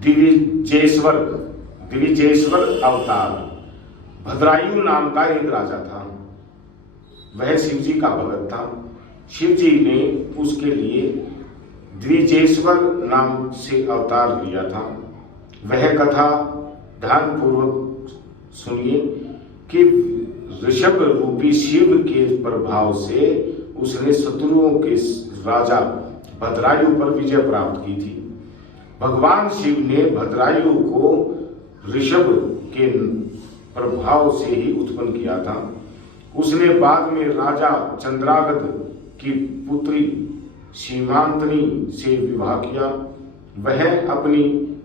द्विजेश्वर अवतार। भद्रायु नाम का एक राजा था। वह शिव जी का भक्त था। शिव जी ने उसके लिए द्विजेश्वर नाम से अवतार लिया था। वह कथा ध्यानपूर्वक सुनिए कि ऋषभ रूपी शिव के प्रभाव से उसने शत्रुओं के राजा भद्रायु पर विजय प्राप्त की थी। भगवान शिव ने भद्रायु को ऋषभ के प्रभाव से ही उत्पन्न किया था। उसने बाद में राजा चंद्रागत की पुत्री सीमांतनी से विवाह किया। वह अपनी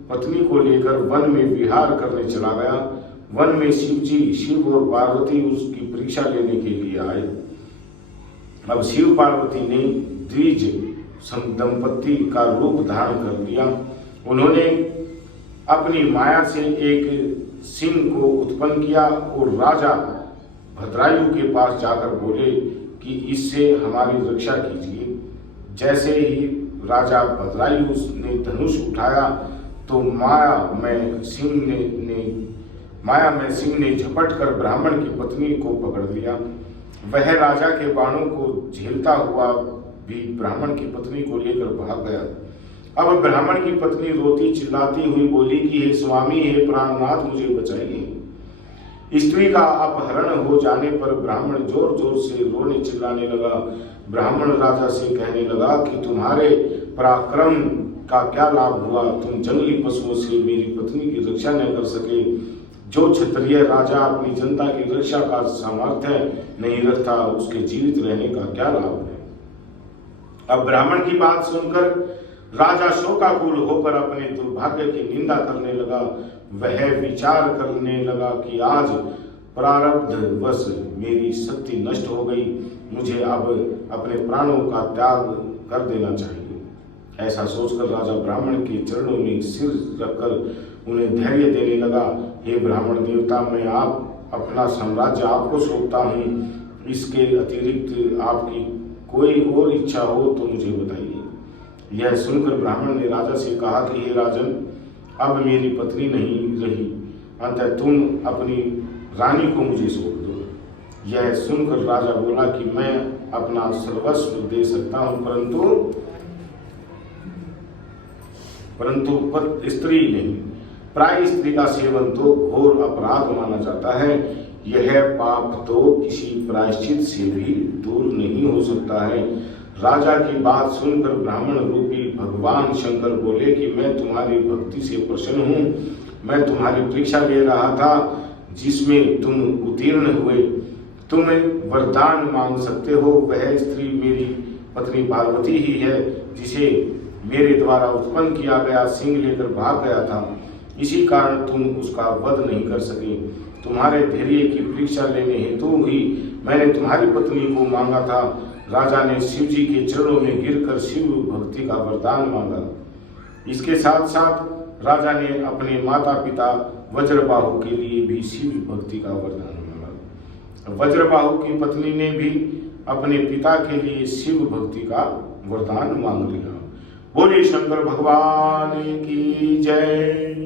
पत्नी को लेकर वन में विहार करने चला गया। वन में शिव और पार्वती उसकी परीक्षा लेने के लिए आए। अब शिव पार्वती ने द्विज दंपत्ति का रूप धारण कर लिया। उन्होंने अपनी माया से एक सिंह को उत्पन्न किया और राजा भद्रायु के पास जाकर बोले कि इससे हमारी रक्षा कीजिए। जैसे ही राजा भद्रायु ने धनुष उठाया तो माया में सिंह ने झपट कर ब्राह्मण की पत्नी को पकड़ लिया। वह राजा के बाणों को झेलता हुआ भी ब्राह्मण की पत्नी को लेकर भाग गया। अब ब्राह्मण की पत्नी रोती चिल्लाती हुई बोली कि हे स्वामी, हे प्राणनाथ, मुझे बचाइए। स्त्री का अपहरण हो जाने पर ब्राह्मण जोर जोर से रोने चिल्लाने लगा। ब्राह्मण राजा से कहने लगा कि तुम्हारे पराक्रम का क्या लाभ हुआ? तुम जंगली पशुओं से मेरी पत्नी की रक्षा न कर सके। जो क्षत्रिय राजा अपनी जनता की रक्षा का सामर्थ्य नहीं रखता, उसके जीवित रहने का क्या लाभ है? अब ब्राह्मण की बात सुनकर राजा शोकाकुल होकर अपने दुर्भाग्य की निंदा करने लगा। वह विचार करने लगा कि आज प्रारब्धवश मेरी शक्ति नष्ट हो गई, मुझे अब अपने प्राणों का त्याग कर देना चाहिए। ऐसा सोचकर राजा ब्राह्मण के चरणों में सिर रखकर उन्हें धैर्य देने लगा। हे ब्राह्मण देवता, मैं अपना साम्राज्य आपको सौंपता हूँ। इसके अतिरिक्त आपकी कोई और इच्छा हो तो मुझे बताइए। यह सुनकर ब्राह्मण ने राजा से कहा कि हे राजन, अब मेरी पत्नी नहीं रही, अतः तुम अपनी रानी को मुझे सौंप दो। यह सुनकर राजा बोला कि मैं अपना सर्वस्व दे सकता हूँ, परंतु स्त्री नहीं। प्राय स्त्री का सेवन तो घोर अपराध माना जाता है। यह पाप तो किसी प्रायश्चित से भी दूर नहीं हो सकता है। राजा की बात सुनकर ब्राह्मण रूपी भगवान शंकर बोले कि मैं तुम्हारी भक्ति से प्रसन्न हूँ। मैं तुम्हारी परीक्षा ले रहा था जिसमें तुम उत्तीर्ण हुए। तुम वरदान मांग सकते हो। वह स्त्री मेरी पत्नी पार्वती ही है, जिसे मेरे द्वारा उत्पन्न किया गया सिंह लेकर भाग गया था। इसी कारण तुम उसका वध नहीं कर सके। तुम्हारे धैर्य की परीक्षा लेने हेतु ही मैंने तुम्हारी पत्नी को मांगा था। राजा ने शिव जी के चरणों में गिरकर शिव भक्ति का वरदान मांगा। इसके साथ साथ राजा ने अपने माता पिता वज्रबाहु के लिए भी शिव भक्ति का वरदान मांगा। वज्रबाहु की पत्नी ने भी अपने पिता के लिए शिव भक्ति का वरदान मांग लिया। बोले शंकर भगवान की जय।